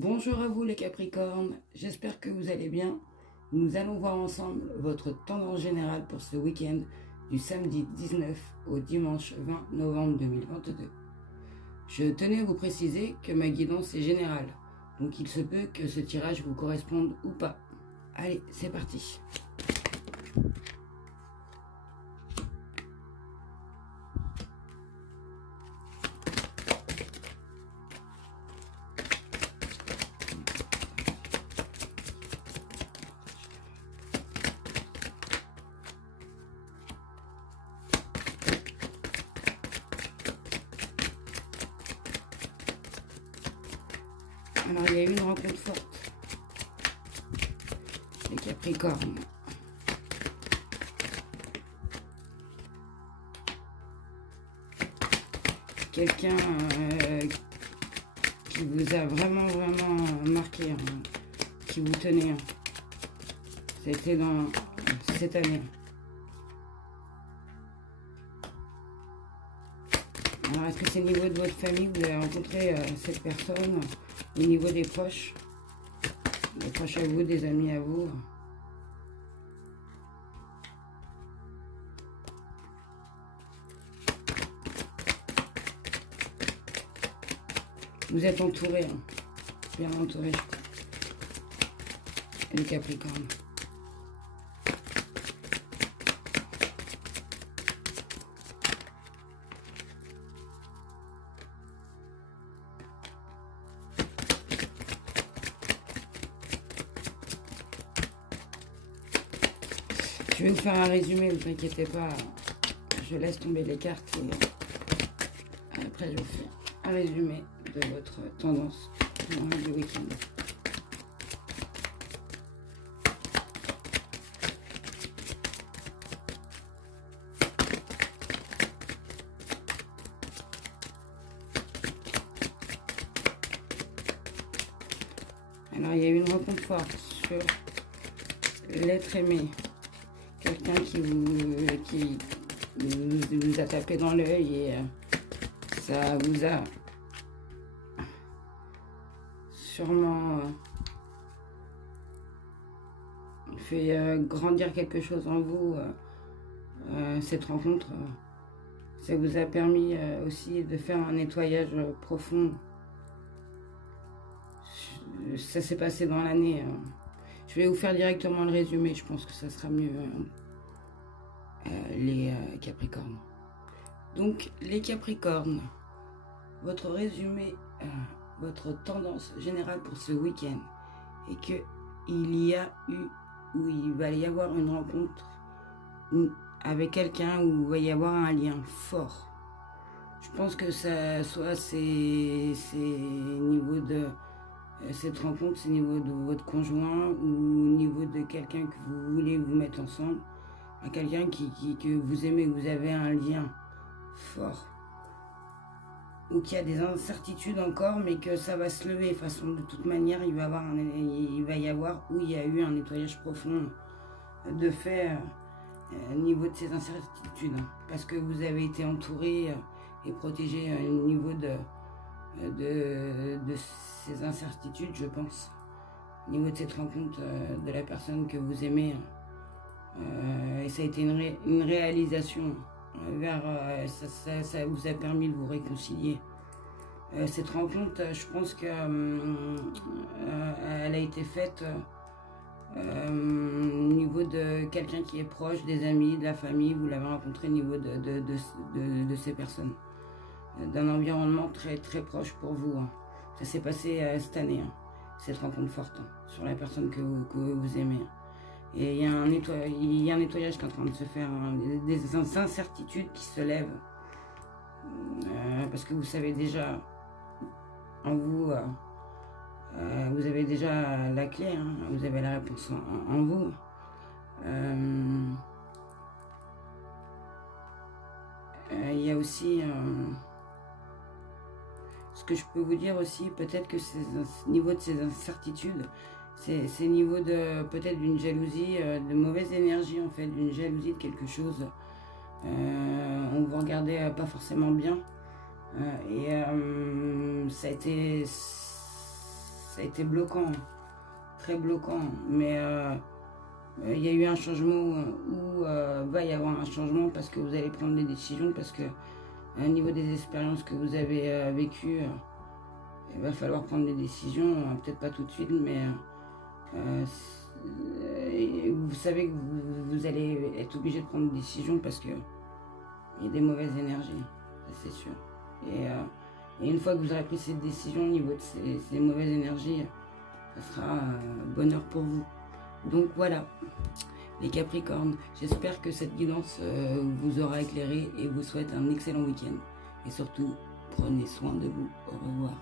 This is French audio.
Bonjour à vous les Capricornes, j'espère que vous allez bien. Nous allons voir ensemble votre tendance générale pour ce week-end du samedi 19 au dimanche 20 novembre 2022. Je tenais à vous préciser que ma guidance est générale, donc il se peut que ce tirage vous corresponde ou pas. Allez, c'est parti. Alors, il y a eu une rencontre forte, les Capricornes. Quelqu'un qui vous a vraiment marqué, qui vous tenait. C'était dans cette année. Alors, est-ce que c'est au niveau de votre famille que vous avez rencontré cette personne? Au niveau des proches à vous, des amis à vous? Vous êtes entouré, bien entouré, les Capricornes. Je vais vous faire un résumé, ne vous inquiétez pas. Je laisse tomber les cartes et après je vous fais un résumé de votre tendance du week-end. Alors il y a eu une rencontre forte sur l'être aimé. Quelqu'un qui vous a tapé dans l'œil et ça vous a sûrement fait grandir quelque chose en vous. Cette rencontre, ça vous a permis aussi de faire un nettoyage profond. Ça s'est passé dans l'année. Je vais vous faire directement le résumé, je pense que ça sera mieux, les Capricornes. Donc, les Capricornes, votre résumé, votre tendance générale pour ce week-end est que il va y avoir une rencontre avec quelqu'un où il va y avoir un lien fort. Je pense que ça soit c'est niveau de cette rencontre, c'est au niveau de votre conjoint ou au niveau de quelqu'un que vous voulez vous mettre ensemble, à quelqu'un que vous aimez, que vous avez un lien fort, ou qu'il y a des incertitudes encore, mais que ça va se lever. De façon, de toute manière, il va y avoir où il y a eu un nettoyage profond de fait au niveau de ces incertitudes, parce que vous avez été entouré et protégé au niveau de ces incertitudes, je pense, au niveau de cette rencontre de la personne que vous aimez. Et ça a été une réalisation vers ça vous a permis de vous réconcilier. Cette rencontre, je pense que elle a été faite au niveau de quelqu'un qui est proche, des amis, de la famille. Vous l'avez rencontré au niveau de ces personnes, d'un environnement très proche pour vous. Ça s'est passé cette année, cette rencontre forte sur la personne que vous aimez. Et il y a un nettoyage qui est en train de se faire, des incertitudes qui se lèvent. Parce que vous savez déjà, en vous, vous avez déjà la clé, vous avez la réponse en vous. Il y a aussi ce que je peux vous dire aussi, peut-être que c'est au niveau de ces incertitudes, c'est niveau de peut-être d'une jalousie, de mauvaise énergie en fait, d'une jalousie de quelque chose. On vous regardait pas forcément bien. Et ça ça a été bloquant, très bloquant. Mais il y a eu un changement où va y avoir un changement parce que vous allez prendre des décisions, parce que au niveau des expériences que vous avez vécues, il va falloir prendre des décisions, peut-être pas tout de suite, mais vous savez que vous allez être obligé de prendre des décisions parce que il y a des mauvaises énergies, ça c'est sûr. Et une fois que vous aurez pris cette décision au niveau de ces mauvaises énergies, ça sera bonheur pour vous. Donc voilà, les Capricornes, j'espère que cette guidance vous aura éclairé et vous souhaite un excellent week-end. Et surtout, prenez soin de vous. Au revoir.